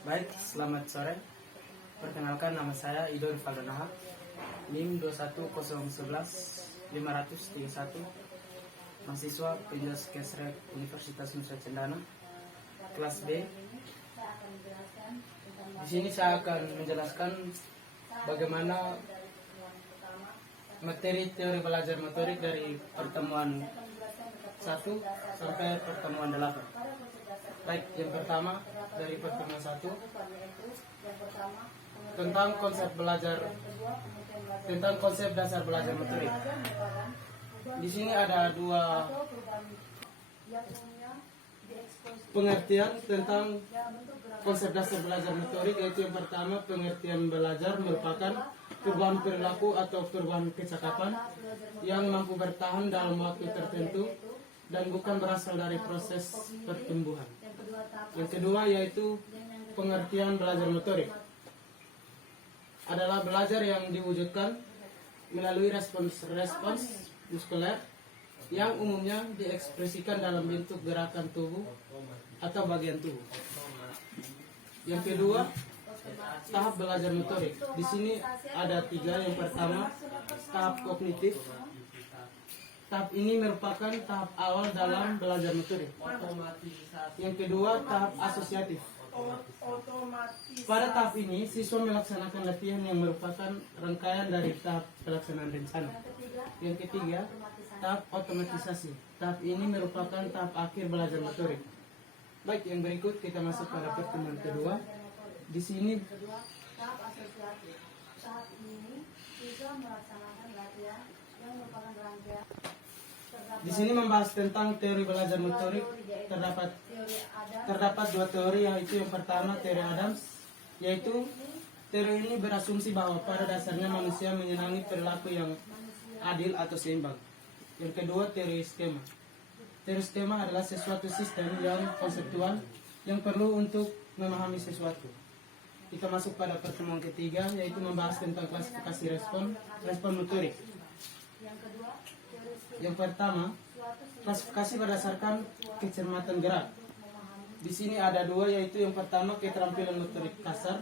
Baik, selamat sore. Perkenalkan, nama saya Ido Rifaldonaha, NIM 21011-531, mahasiswa penjual Kesrek Universitas Nusa Cendana, kelas B. Di sini saya akan menjelaskan bagaimana materi teori belajar motorik dari pertemuan 1 sampai pertemuan 8. Baik, yang pertama dari pertemuan 1 tentang konsep dasar belajar motorik. Di sini ada dua pengertian tentang konsep dasar belajar motorik, yaitu yang pertama, pengertian belajar merupakan perubahan perilaku atau perubahan kecakapan yang mampu bertahan dalam waktu tertentu dan bukan berasal dari proses pertumbuhan. Yang kedua yaitu pengertian belajar motorik adalah belajar yang diwujudkan melalui respons muskuler yang umumnya diekspresikan dalam bentuk gerakan tubuh atau bagian tubuh. Yang kedua, tahap belajar motorik. Di sini ada 3. Yang pertama, tahap kognitif. Tahap ini merupakan tahap awal dalam belajar motorik. Yang kedua, tahap asosiatif. Pada tahap ini, siswa melaksanakan latihan yang merupakan rangkaian dari tahap pelaksanaan rencana. Yang ketiga, tahap otomatisasi. Tahap ini merupakan tahap akhir belajar motorik. Baik, yang berikut kita masuk pada pertemuan kedua. Di sini tahap asosiatif. Tahap ini siswa melaksanakan latihan yang merupakan rangkaian. Di sini membahas tentang teori belajar motorik. Terdapat 2 teori, yaitu yang pertama teori Adams, yaitu teori ini berasumsi bahwa pada dasarnya manusia menyenangi perilaku yang adil atau seimbang. Yang kedua teori skema. Teori skema adalah sesuatu sistem yang konseptual yang perlu untuk memahami sesuatu. Kita masuk pada pertemuan ketiga, yaitu membahas tentang klasifikasi respon motorik. Yang pertama, klasifikasi berdasarkan kecermatan gerak. Di sini ada 2, yaitu yang pertama keterampilan motorik kasar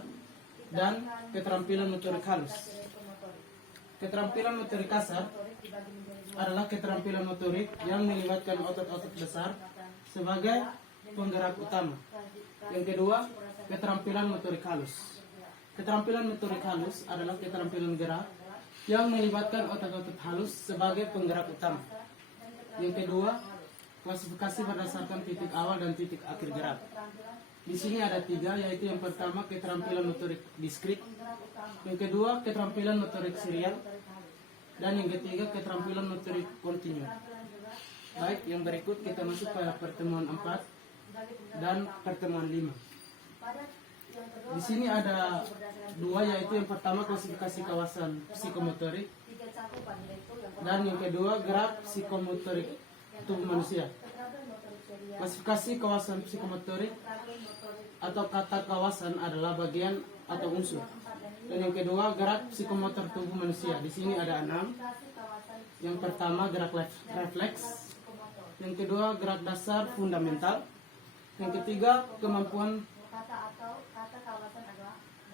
dan keterampilan motorik halus. Keterampilan motorik kasar adalah keterampilan motorik yang melibatkan otot-otot besar sebagai penggerak utama. Yang kedua, keterampilan motorik halus. Keterampilan motorik halus adalah keterampilan gerak yang melibatkan otot-otot halus sebagai penggerak utama. Yang kedua, klasifikasi berdasarkan titik awal dan titik akhir gerak. Di sini ada 3, yaitu yang pertama keterampilan motorik diskrit, yang kedua keterampilan motorik serial, dan yang ketiga keterampilan motorik kontinu. Baik, yang berikut kita masuk pada pertemuan 4 dan pertemuan 5. Di sini ada 2, yaitu yang pertama klasifikasi kawasan psikomotorik dan yang kedua gerak psikomotorik tubuh manusia. Klasifikasi kawasan psikomotorik atau kata kawasan adalah bagian atau unsur. Dan yang kedua gerak psikomotor tubuh manusia. Di sini ada 6. Yang pertama gerak refleks, yang kedua gerak dasar fundamental, yang ketiga kemampuan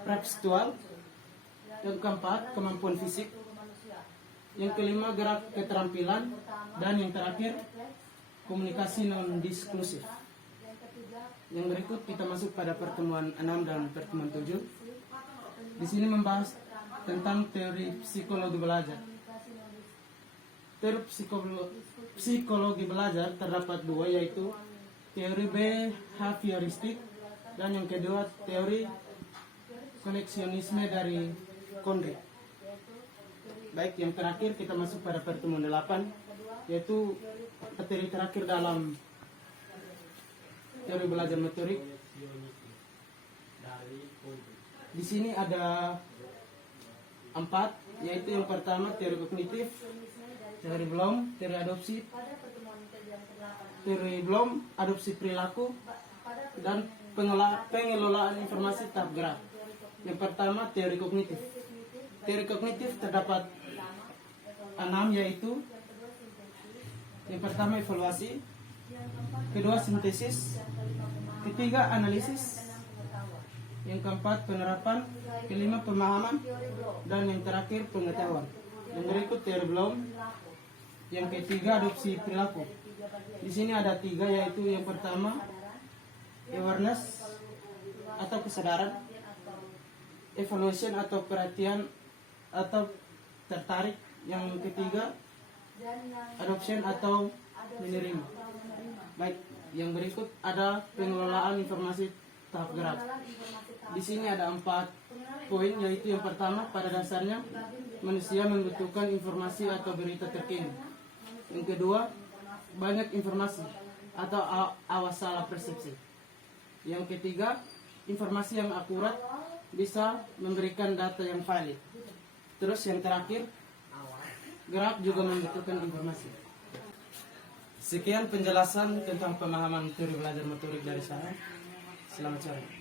perceptual, yang keempat kemampuan fisik, yang kelima gerak keterampilan, dan yang terakhir komunikasi non-disklusif. Yang berikut kita masuk pada pertemuan 6 dan pertemuan 7. Di sini membahas tentang teori psikologi belajar. Teori psikologi belajar terdapat 2, yaitu teori behavioristik dan yang kedua teori koneksionisme dari Conrad. Baik, yang terakhir kita masuk pada pertemuan 8, yaitu materi terakhir dalam teori belajar motorik. Di sini ada 4, yaitu yang pertama teori kognitif, teori Bloom, teori adopsi perilaku, dan pengelolaan informasi tahap gerak. Yang pertama teori kognitif. Teori kognitif terdapat 6, yaitu yang pertama evaluasi, kedua sintesis, ketiga analisis, Yang keempat, penerapan. Kelima, pemahaman. Dan yang terakhir, pengetahuan. Yang berikut teori Bloom. Yang ketiga, adopsi perilaku. Di sini ada 3, yaitu yang pertama, awareness atau kesadaran, evaluation atau perhatian atau tertarik, yang ketiga, adoption atau menerima. Baik, yang berikut ada pengelolaan informasi tahap gerak. Di sini ada 4 poin, yaitu yang pertama, pada dasarnya manusia membutuhkan informasi atau berita terkini. Yang kedua, banyak informasi atau awas salah persepsi. Yang ketiga, informasi yang akurat bisa memberikan data yang valid. Terus yang terakhir, gerak juga membutuhkan informasi. Sekian penjelasan tentang pemahaman teori belajar motorik dari saya. Selamat sore.